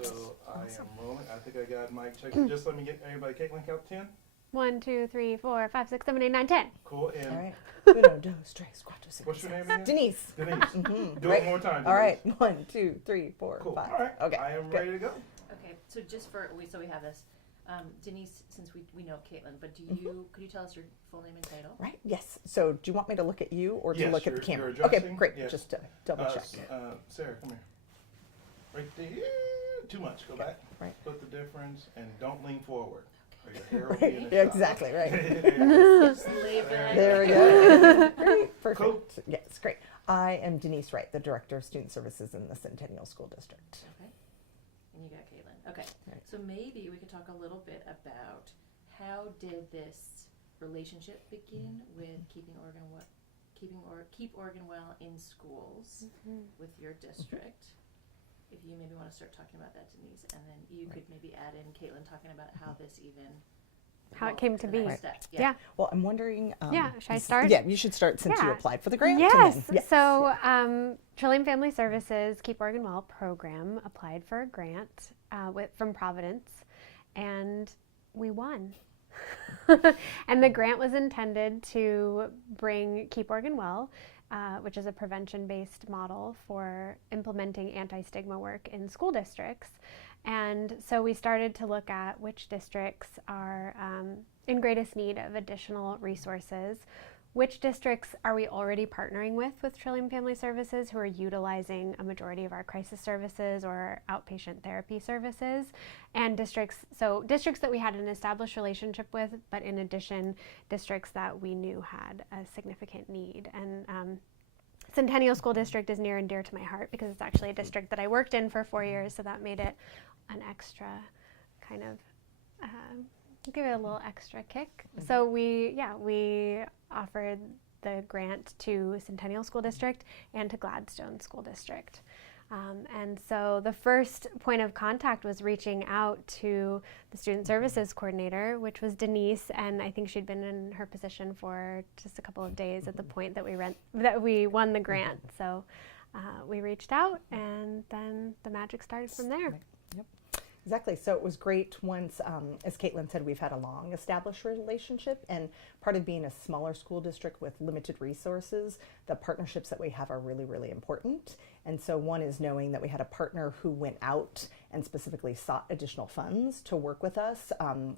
So I am rolling. I think I got mic check. Just let me get everybody. Caitlin, count 10. 1, 2, 3, 4, 5, 6, 7, 8, 9, 10. Cool. And All right. Uno, dos, tres, cuatro, cinco, what's your seis. name again? Denise. Denise. Mm-hmm. Do it one more time. Denise. All right. 1, 2, 3, 4, Cool. 5. All right. Okay. I am good. ready to go. Okay, so just for so we have this, Denise. Since we know Caitlin, but could you tell us your full name and title? Right. Yes. So, do you want me to look at you or to Yes, look at the you're camera? addressing? Okay. Great. Yes. Just to double check. Sarah, come here. Right there. Too much. Go back. Right. Split the difference and don't lean forward. Or your hair will Right. be in the Yeah, shot. exactly. Right. Just lay back. There we go. Great. Perfect. Cool. Yes. Great. I am Denise Wright, the Director of Student Services in the Centennial School District. Okay, and you got Caitlin. Okay, Right. so maybe we could talk a little bit about how did this relationship begin with keep Oregon well in schools with your district. If you maybe want to start talking about that, Denise, and then you could maybe add in Caitlin talking about how this even How it came to the be. next step. Yeah. Well, I'm wondering. Should I start? Yeah, you should start since you Yeah. applied for the grant. Yes. and then- yes. So, Trillium Family Services Keep Oregon Well program applied for a grant from Providence, and we won. And the grant was intended to bring Keep Oregon Well, which is a prevention-based model for implementing anti-stigma work in school districts. And so we started to look at which districts are in greatest need of additional resources. Which districts are we already partnering with Trillium Family Services who are utilizing a majority of our crisis services or outpatient therapy services, and districts that we had an established relationship with, but in addition, districts that we knew had a significant need. And Centennial School District is near and dear to my heart because it's actually a district that I worked in for 4 years, so that made it an extra kind of give it a little extra kick. So we offered the grant to Centennial School District and to Gladstone School District. And so the first point of contact was reaching out to the student services coordinator, which was Denise, and I think she'd been in her position for just a couple of days at the point that we won the grant. So we reached out, and then the magic started from there. Yep. Exactly. So it was great once, as Caitlin said, we've had a long established relationship, and part of being a smaller school district with limited resources, the partnerships that we have are really, really important. And so one is knowing that we had a partner who went out and specifically sought additional funds to work with us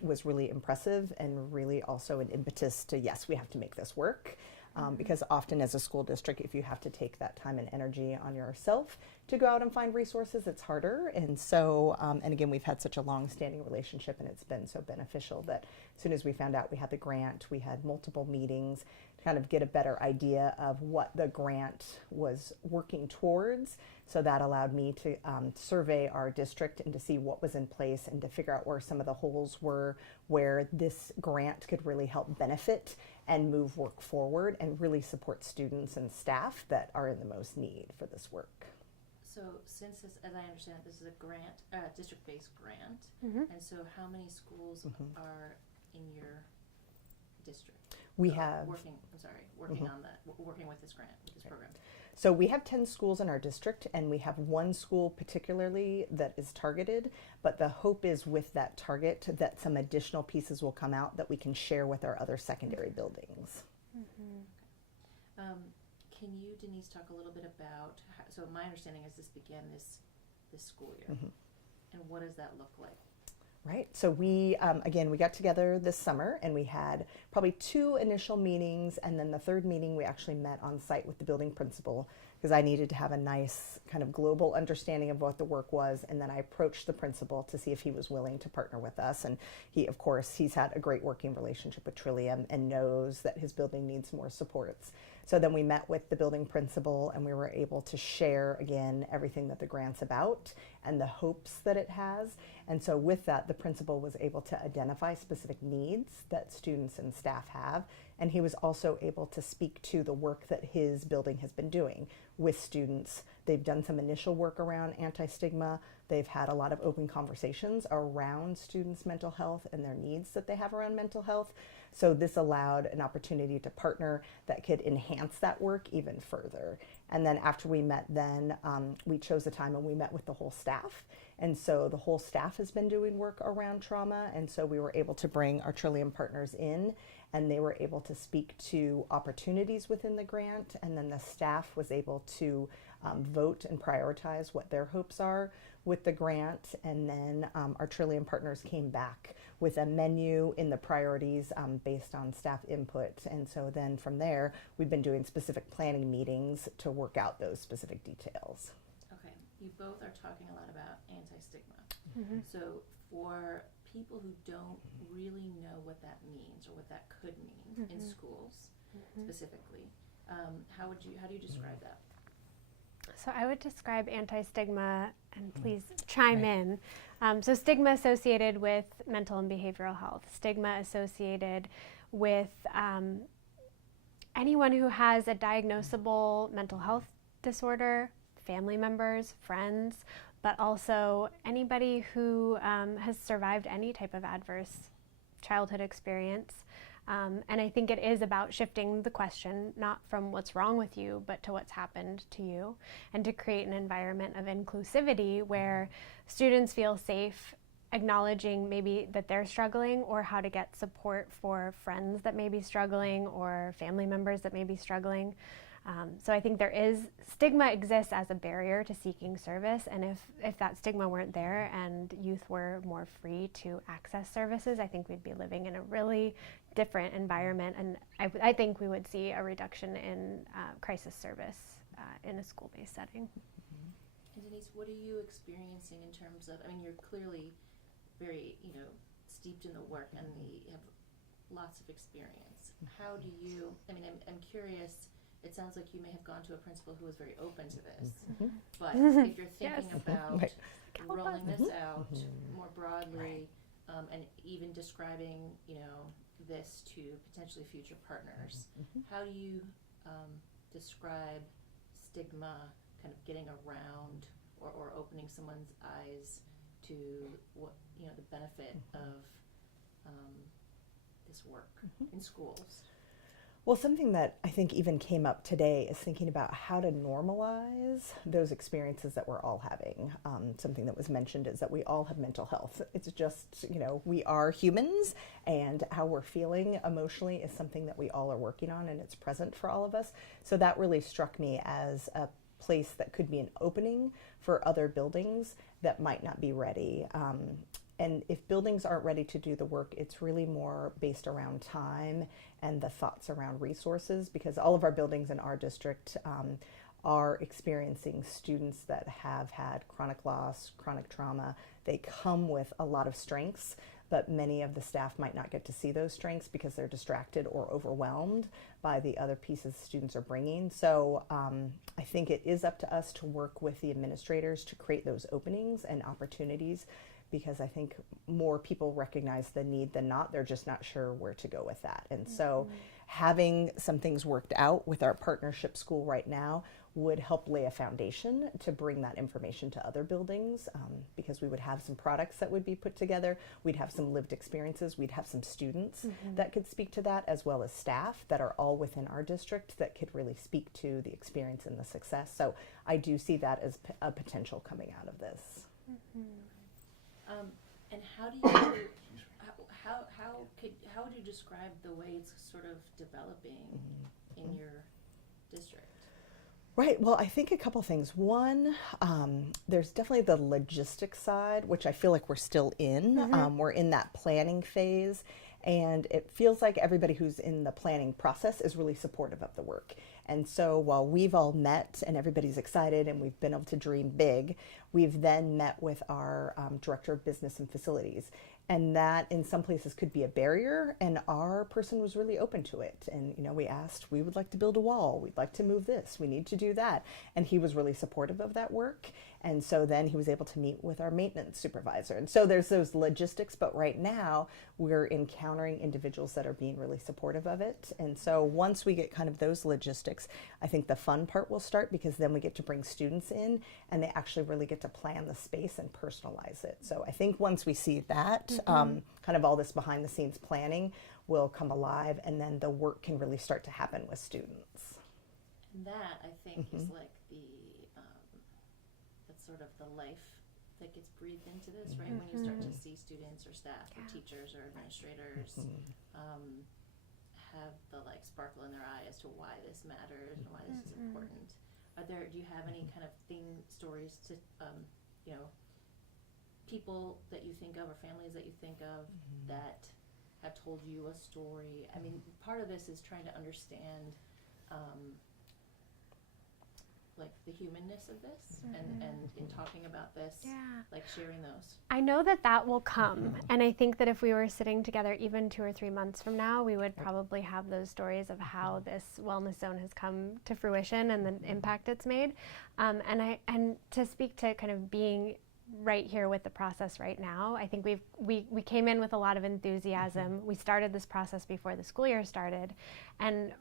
was really impressive, and really also an impetus to, yes, we have to make this work. Because often as a school district, if you have to take that time and energy on yourself to go out and find resources, it's harder. And so, and again, we've had such a long-standing relationship, and it's been so beneficial that as soon as we found out we had the grant, we had multiple meetings to kind of get a better idea of what the grant was working towards. So that allowed me to survey our district and to see what was in place and to figure out where some of the holes were, where this grant could really help benefit and move work forward and really support students and staff that are in the most need for this work. So since this, as I understand it, this is a grant, district-based grant, and so how many schools are in your district? We have working with this grant, with this program. So we have 10 schools in our district, and we have one school particularly that is targeted, but the hope is with that target that some additional pieces will come out that we can share with our other secondary buildings. Can you, Denise, talk a little bit about, so my understanding is this began this school year, and what does that look like? Right. So we, again, we got together this summer, and we had probably 2 initial meetings, and then the third meeting we actually met on site with the building principal because I needed to have a nice kind of global understanding of what the work was, and then I approached the principal to see if he was willing to partner with us, and he, of course, he's had a great working relationship with Trillium and knows that his building needs more supports. So then we met with the building principal, and we were able to share, again, everything that the grant's about and the hopes that it has. And so with that, the principal was able to identify specific needs that students and staff have. And he was also able to speak to the work that his building has been doing with students. They've done some initial work around anti-stigma. They've had a lot of open conversations around students' mental health and their needs that they have around mental health. So this allowed an opportunity to partner that could enhance that work even further. And then after we met, then we chose a time and we met with the whole staff. And so the whole staff has been doing work around trauma. And so we were able to bring our Trillium partners in, and they were able to speak to opportunities within the grant. And then the staff was able to vote and prioritize what their hopes are with the grant. And then our Trillium partners came back with a menu in the priorities based on staff input. And so then from there, we've been doing specific planning meetings to work out those specific details. Okay, you both are talking a lot about anti-stigma. Mm-hmm. So for people who don't really know what that means or what that could mean in schools specifically, how do you describe that? So I would describe anti-stigma, and please chime in. So stigma associated with mental and behavioral health, stigma associated with anyone who has a diagnosable mental health disorder, family members, friends, but also anybody who has survived any type of adverse childhood experience. And I think it is about shifting the question, not from what's wrong with you, but to what's happened to you, and to create an environment of inclusivity where students feel safe acknowledging maybe that they're struggling, or how to get support for friends that may be struggling or family members that may be struggling. So I think stigma exists as a barrier to seeking service, and if that stigma weren't there and youth were more free to access services, I think we'd be living in a really different environment, and I think we would see a reduction in crisis service in a school-based setting. And Denise, what are you experiencing in terms of, you're clearly very, steeped in the work and you have lots of experience. How do you, I'm curious. It sounds like you may have gone to a principal who was very open to this, but if you're thinking about rolling this out more broadly, and even describing, this to potentially future partners, how do you describe stigma kind of getting around or opening someone's eyes to what, the benefit of this work in schools? Well, something that I think even came up today is thinking about how to normalize those experiences that we're all having. Something that was mentioned is that we all have mental health. It's just, we are humans, and how we're feeling emotionally is something that we all are working on, and it's present for all of us. So that really struck me as a place that could be an opening for other buildings that might not be ready. And if buildings aren't ready to do the work, it's really more based around time and the thoughts around resources, because all of our buildings in our district are experiencing students that have had chronic loss, chronic trauma. They come with a lot of strengths, but many of the staff might not get to see those strengths because they're distracted or overwhelmed by the other pieces students are bringing. So I think it is up to us to work with the administrators to create those openings and opportunities, because I think more people recognize the need than not. They're just not sure where to go with that. And so having some things worked out with our partnership school right now would help lay a foundation to bring that information to other buildings, because we would have some products that would be put together. We'd have some lived experiences. We'd have some students that could speak to that, as well as staff that are all within our district that could really speak to the experience and the success. So I do see that as a potential coming out of this. And how do you, how would you describe the way it's sort of developing in your district? Right. Well, I think a couple things. One, there's definitely the logistics side, which I feel like we're still in. We're in that planning phase, and it feels like everybody who's in the planning process is really supportive of the work. And so while we've all met and everybody's excited and we've been able to dream big, we've then met with our director of business and facilities. And that in some places could be a barrier, and our person was really open to it. And we asked, we would like to build a wall, we'd like to move this, we need to do that. And he was really supportive of that work. And so then he was able to meet with our maintenance supervisor. And so there's those logistics, but right now we're encountering individuals that are being really supportive of it. And so once we get kind of those logistics, I think the fun part will start, because then we get to bring students in and they actually really get to plan the space and personalize it. So I think once we see that, kind of all this behind the scenes planning will come alive, and then the work can really start to happen with students. And that, I think, is like that's sort of the life that gets breathed into this, right? When you start to see students or staff or teachers or administrators have the like sparkle in their eye as to why this matters and why this is important. Do you have any kind of stories to, you know, people that you think of or families that you think of that have told you a story? I mean, part of this is trying to understand like the humanness of this and in talking about this, like sharing those. I know that that will come, and I think that if we were sitting together even 2 or 3 months from now, we would probably have those stories of how this wellness zone has come to fruition and the impact it's made. And to speak to kind of being right here with the process right now, I think we came in with a lot of enthusiasm. We started this process before the school year started, and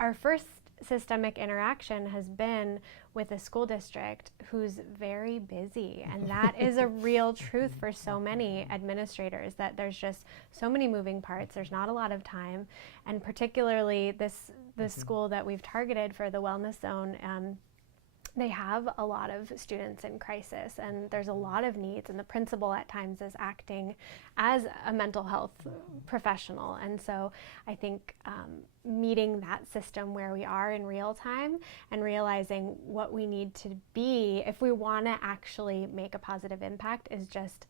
our first systemic interaction has been with a school district who's very busy, and that is a real truth for so many administrators, that there's just so many moving parts, there's not a lot of time, and particularly this school that we've targeted for the wellness zone, they have a lot of students in crisis, and there's a lot of needs, and the principal at times is acting as a mental health professional. And so I think meeting that system where we are in real time and realizing what we need to be if we want to actually make a positive impact is just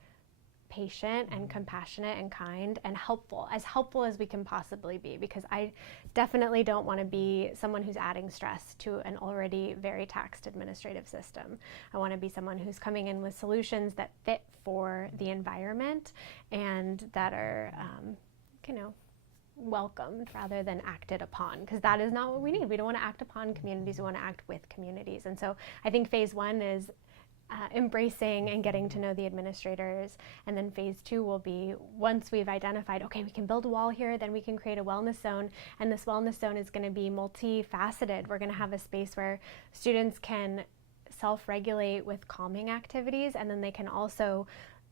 patient and compassionate and kind and helpful as we can possibly be, because I definitely don't want to be someone who's adding stress to an already very taxed administrative system. I want to be someone who's coming in with solutions that fit for the environment and that are welcomed rather than acted upon, because that is not what we need. We don't want to act upon communities, we want to act with communities. And so I think phase 1 is embracing and getting to know the administrators, and then phase 2 will be, once we've identified, okay, we can build a wall here, then we can create a wellness zone, and this wellness zone is going to be multifaceted. We're going to have a space where students can self-regulate with calming activities, and then they can also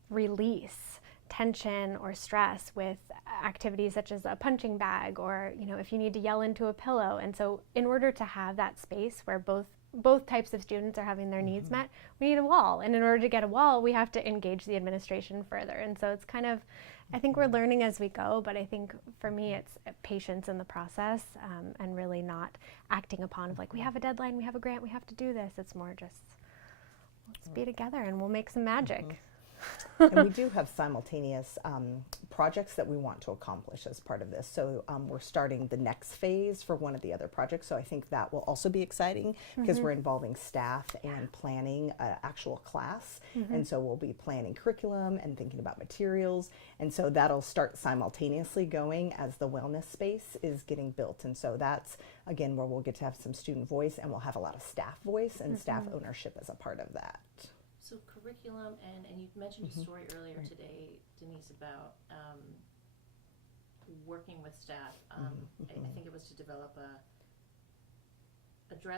release tension or stress with activities such as a punching bag, or if you need to yell into a pillow. And so in order to have that space where both types of students are having their needs met, we need a wall. And in order to get a wall, we have to engage the administration further. And so it's kind of, I think we're learning as we go, but I think for me it's patience in the process, and really not acting upon of like, we have a deadline, we have a grant, we have to do this. It's more just, let's be together and we'll make some magic. And we do have simultaneous projects that we want to accomplish as part of this. So we're starting the next phase for one of the other projects. So I think that will also be exciting, because we're involving staff and planning an actual class. And so we'll be planning curriculum and thinking about materials. And so that'll start simultaneously going as the wellness space is getting built. And so that's, again, where we'll get to have some student voice, and we'll have a lot of staff voice and staff ownership as a part of that. So curriculum, and you mentioned a story earlier today, Denise, about working with staff. I think it was to develop a dress